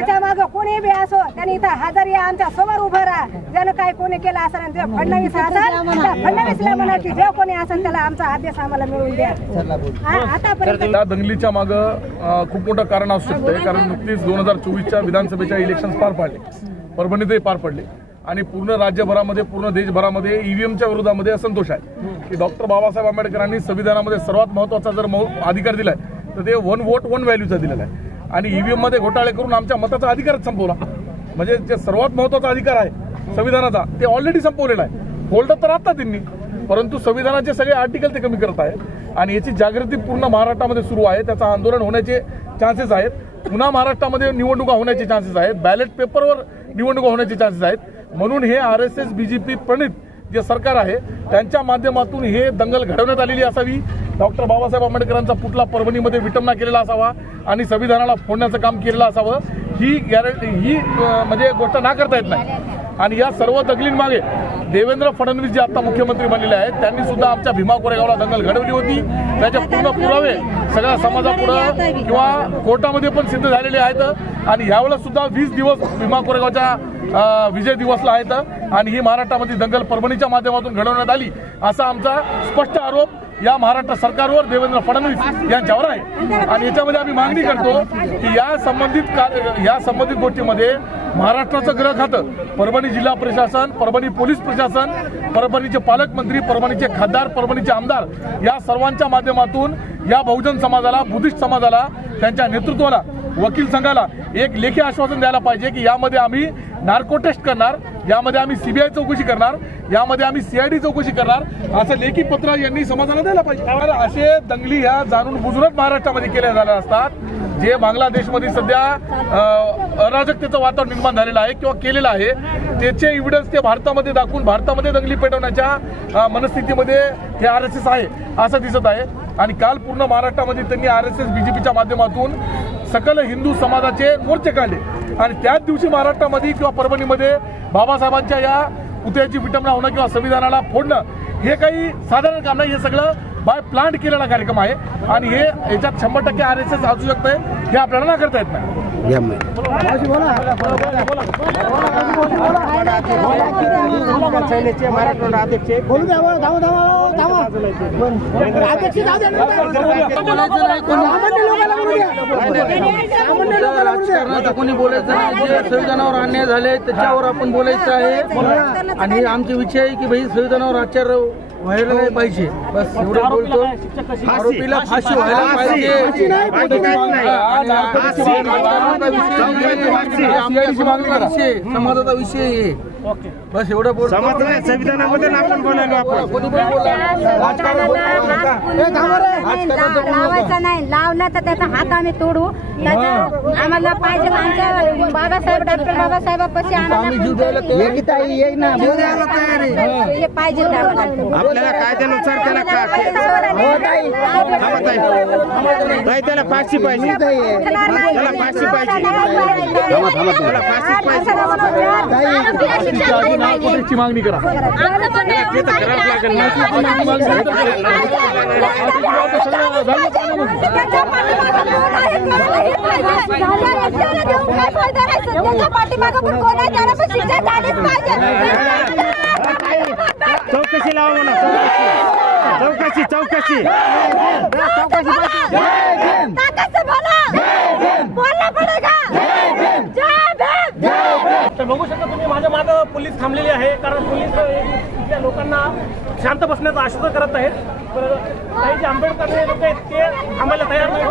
त्याच्या मागे कोणी बी असो त्यांनी इथं हजर या, आमच्या समोर उभं राहा. ज्यानं काय कोणी केलं असेल ते फडणवीस असेल, फडणवीसला म्हणा की जे कोणी असेल त्याला आमचा आदेश आम्हाला मिळवून द्या. आतापर्यंत त्या दंगलीच्या मागं खूप मोठं कारण असू शकतं, कारण नुकतीच 2024च्या विधानसभेच्या इलेक्शन पार पाडले, परभणीतही पार पडले आणि पूर्ण राज्यभरामध्ये पूर्ण देशभरामध्ये ईव्हीएमच्या विरोधामध्ये असंतोष आहे की डॉक्टर बाबासाहेब आंबेडकरांनी संविधानामध्ये सर्वात महत्त्वाचा जर अधिकार दिलाय तर ते 1 वोट 1 व्हॅल्यूचा दिलेला आहे आणि ईव्हीएम मध्ये घोटाळे करून आमच्या मताचा अधिकारच संपवला. म्हणजे जे सर्वात महत्त्वाचा अधिकार आहे संविधानाचा ते ऑलरेडी संपवलेला आहे. होल्ड तर आता त्यांनी, परंतु संविधानाचे सगळे आर्टिकल ते कमी करत आहेत आणि याची जागृती पूर्ण महाराष्ट्रामध्ये सुरू आहे. त्याचं आंदोलन होण्याचे चान्सेस आहेत. पुन्हा महाराष्ट्रामध्ये निवडणुका होण्याचे चान्सेस आहेत. बॅलेट पेपरवर निवडणुका होण्याचे चान्सेस आहेत. म्हणून हे RSS BJP प्रणित जे सरकार आहे त्यांच्या माध्यमातून हे दंगल घडवण्यात आलेली असावी. डॉक्टर बाबासाहेब आंबेडकरांचा पुतळा परभणीमध्ये विटंबना केलेला असावा आणि संविधानाला फोडण्याचं काम केलेलं असावं. ही म्हणजे गोष्ट ना करता येत नाही. आणि या सर्व दंगलींमागे देवेंद्र फडणवीस जे आता मुख्यमंत्री बनलेले आहेत त्यांनी सुद्धा आमच्या भीमा कोरेगावला दंगल घडवली होती. त्याचे पूर्ण पुरावे सगळ्या समाजापुढे किंवा कोर्टामध्ये पण सिद्ध झालेले आहेत आणि यावेळेस सुद्धा 20 दिवस भीमा कोरेगावच्या विजय दिवसला आहेत आणि ही महाराष्ट्रामध्ये दंगल परभणीच्या माध्यमातून घडवण्यात आली असा आमचा स्पष्ट आरोप या महाराष्ट्र सरकारवर देवेंद्र फडणवीस यांच्यावर आहे. आणि याच्यामध्ये आम्ही मागणी करतो की या संबंधित गोष्टीमध्ये महाराष्ट्राचं गृह खातं, परभणी जिल्हा प्रशासन, परभणी पोलीस प्रशासन, परभणीचे पालकमंत्री, परभणीचे खासदार, परभणीचे आमदार या सर्वांच्या माध्यमातून या बहुजन समाजाला, बुद्धिस्ट समाजाला, त्यांच्या नेतृत्वाला, वकील संघाला एक लेखी आश्वासन द्यायला पाहिजे की यामध्ये आम्ही नार्को टेस्ट करणार, यामध्ये आम्ही CBI चौकशी करणार, यामध्ये आम्ही CID चौकशी करणार असं लेखी पत्र यांनी समाजाला द्यायला पाहिजे. असे दंगली ह्या जाणून बुजूनच महाराष्ट्रामध्ये केल्या जाणार असतात. जे बांगलादेशमध्ये सध्या अराजकतेचं वातावरण निर्माण झालेलं आहे किंवा केलेलं आहे त्याचे एव्हिडन्स ते भारतामध्ये दाखवून भारतामध्ये दंगली पेटवण्याच्या मनस्थितीमध्ये हे RSS आहे असं दिसत आहे. आणि काल पूर्ण महाराष्ट्रामध्ये त्यांनी RSS BJPच्या माध्यमातून सकल हिंदू समाजाचे मोर्चे काढले आणि त्याच दिवशी महाराष्ट्रामध्ये किंवा परभणीमध्ये बाबासाहेबांच्या या पुतळ्याची विटंबना होणं किंवा संविधानाला फोडणं हे काही साधारण काम नाही. हे सगळं बाय प्लांट केलेला कार्यक्रम आहे आणि हे याच्यात 100% RSS असू शकतंय हे आपल्याला ना करता येत नाही. कोणी बोलायचं नाही. जे संविधानावर अन्याय झाले त्याच्यावर आपण बोलायचं आहे आणि आमचे विषय आहे की भाई संविधानावर आचार व्हायला नाही पाहिजे. बस एवढं बोलतो. आरोपीला फाशी व्हायला पाहिजे. समाजाचा विषय आहे. बस एवढं बोल. संविधानामध्ये आपण लावायचा नाही. लावला तर त्याचा हात आम्ही तोडू. आम्हाला पाहिजे आमच्या बाबासाहेब डॉक्टर बाबासाहेबापाशी पाहिजे. आपल्याला कायद्यानुसार त्याला त्याला फाशी पाहिजे. त्याला फाशी पाहिजे. मागणी करा. चौकशी लावा म्हणा. चौकशी चौकशी तर बघू शकता तुम्ही माझ्या मागे पोलीस थांबलेली आहे कारण पोलीस इथल्या लोकांना शांत बसण्याचं आश्वासन करत आहेत. तर काही जे आंबेडकर लोक आहेत ते थांबायला तयार नाही.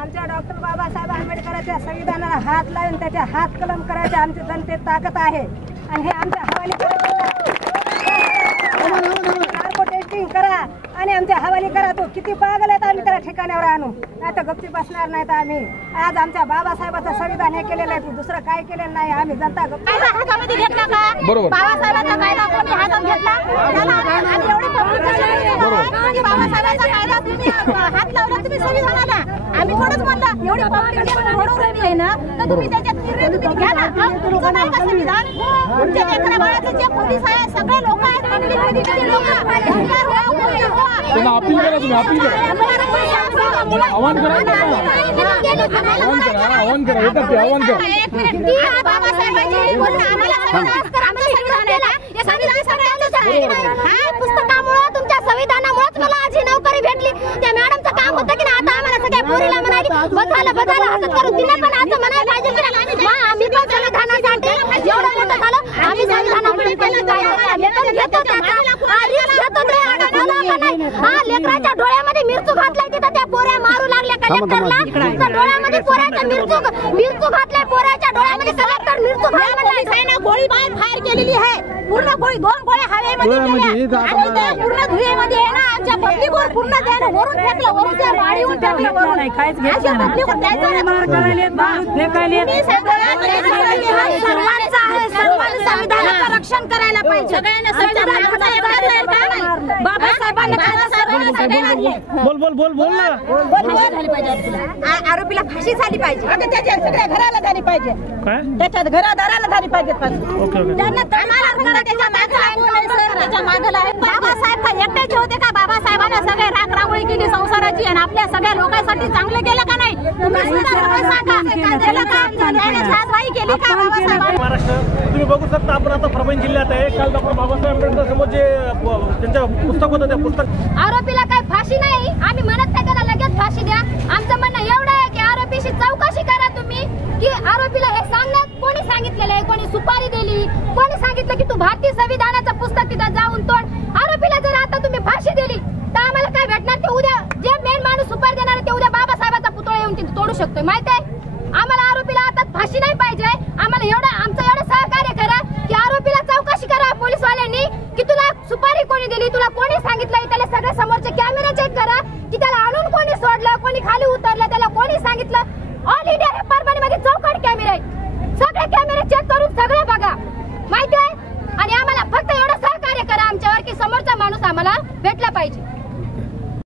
आमच्या डॉक्टर बाबासाहेब आंबेडकरांच्या संविधानाला हात लावून त्याच्या हात कलम करायचे आमची जनतेत ताकद आहे आणि हे आमच्या हवाली नार्को टेस्टिंग करा आणि आमच्या हवाली करा. तो किती पागल आहेत आम्ही त्याला ठिकाणावर आणू, नाही तर गप्पी बसणार नाही. तर आम्ही आज आमच्या बाबासाहेबांचं संविधान हे केलेलं आहे, दुसरं काय केलेलं नाही. आम्ही जनता हातामध्ये घेतला का? बाबासाहेबांचा कायदा कोणी हातात घेतला? आम्ही एवढे बाबासाहेबांचा कायदा तुम्ही हात लावला तुम्ही संविधानाला. आम्ही थोडंच म्हणलं एवढे पब्लिक रोडवर आहे ना, तर तुम्ही त्याच्यात निर्णय तुम्ही घ्या ना. तुमचं नाही का संविधान? तुमच्या लेकरा बाळाचे जे पोलीस आहे सगळे लोक आहेत, पब्लिक लोक त्यांना अपील करा, तुम्ही अपील करा, आवाहन करा, आवाहन करा, येतात ते आवाहन करा. पुस्तकामुळे तुमच्या संविधानामुळेच मला आज ही नोकरी भेटली. त्या मॅडमचं काम होतं की ना, आता आम्हाला सगळ्या पोरीला म्हणाली बघायला हातात करून तिने पण आता म्हणायला पाहिजे की आम्ही पण संविधानासाठी एवढं मोठं झालं. आम्ही संविधानामुळे लेकराच्या डोळ्यामध्ये मिरचू घातलाय, तिथं त्या पोऱ्या मारू लागल्या कलेक्टरला. डोळ्यामध्ये पोऱ्याचा मिरचू घातलाय, पोऱ्याच्या डोळ्यामध्ये कलेक्टर मिरचू घातलाय. गोळी बाहेर फायर केलेली आहे, पूर्ण गोळी 2 गोळ्या हवेमध्ये गेल्या आणि त्या पूर्ण धुळेमध्ये आहे ना आमच्या पब्लिकवर पूर्ण त्यानं वरून फेकलं, वरून त्या गाडीवर फेकलं, वरून अशा पब्लिकवर त्याचं मार करायले, फेकायले. संविधानाचं रक्षण करायला पाहिजे. बोल ना. आरोपीला फाशी झाली पाहिजे, त्याच्या सगळ्या घराला झाली पाहिजे, त्याच्यात घरादाराला झाली पाहिजे. बाबासाहेब का एकट्याचे होते का? बाबासाहेबांना सगळे रांगोळी केली संसाराची आणि आपल्या सगळ्या लोकांसाठी चांगलं केलं का नाही? महाराष्ट्र तुम्ही बघू शकता. आपण आता परभणी जिल्ह्यात आहे. काल डॉक्टर बाबासाहेब आंबेडकर समोर जे त्यांचं पुस्तक होतं, त्या पुस्तक आरोपीला काही फाशी नाही, आम्ही म्हणत नाही त्याला लगेच फाशी द्या. आमचं म्हणणं एवढं आहे की आरोपीशी चौकशी करा तुम्ही, की आरोपीला हे सांगण्यात कोणी सांगितलेलं आहे, कोणी सुपारी दिली, कोणी सांगितलं की तू भारतीय संविधानाचं पुस्तक तिथं जाऊन तोड. आरोपीला जर आता तुम्ही फाशी दिली तर आम्हाला काय भेटणार? ते उद्या जे मेन माणूस सुपारी देणार आहे ते उद्या बाबासाहेबाचा पुतळा येऊन तिथे तोडू शकतोय, माहित आहे? आम्हाला आरोपीला आता फाशी नाही पाहिजे. आम्हाला आमचं एवढं सहकार्य करा की आरोपीला चौकशी करा पोलीसवाल्यांनी, की तुला सुपारी कोणी दिली, तुला कोणी सांगितलं. त्याला सगळे समोरचे कॅमेरे चेक करा की त्याला आणून कोणी सोडलं, कोणी खाली उतरलं, त्याला कोणी सांगितलं. ऑल इंडिया हे परभणीमध्ये चौकट कॅमेरे आहेत, सगळे कॅमेरे चेक करून सगळं बघा, माहिती आहे? आणि आम्हाला फक्त एवढं सहकार्य करा आमच्यावर की समोरचा माणूस आम्हाला भेटला पाहिजे.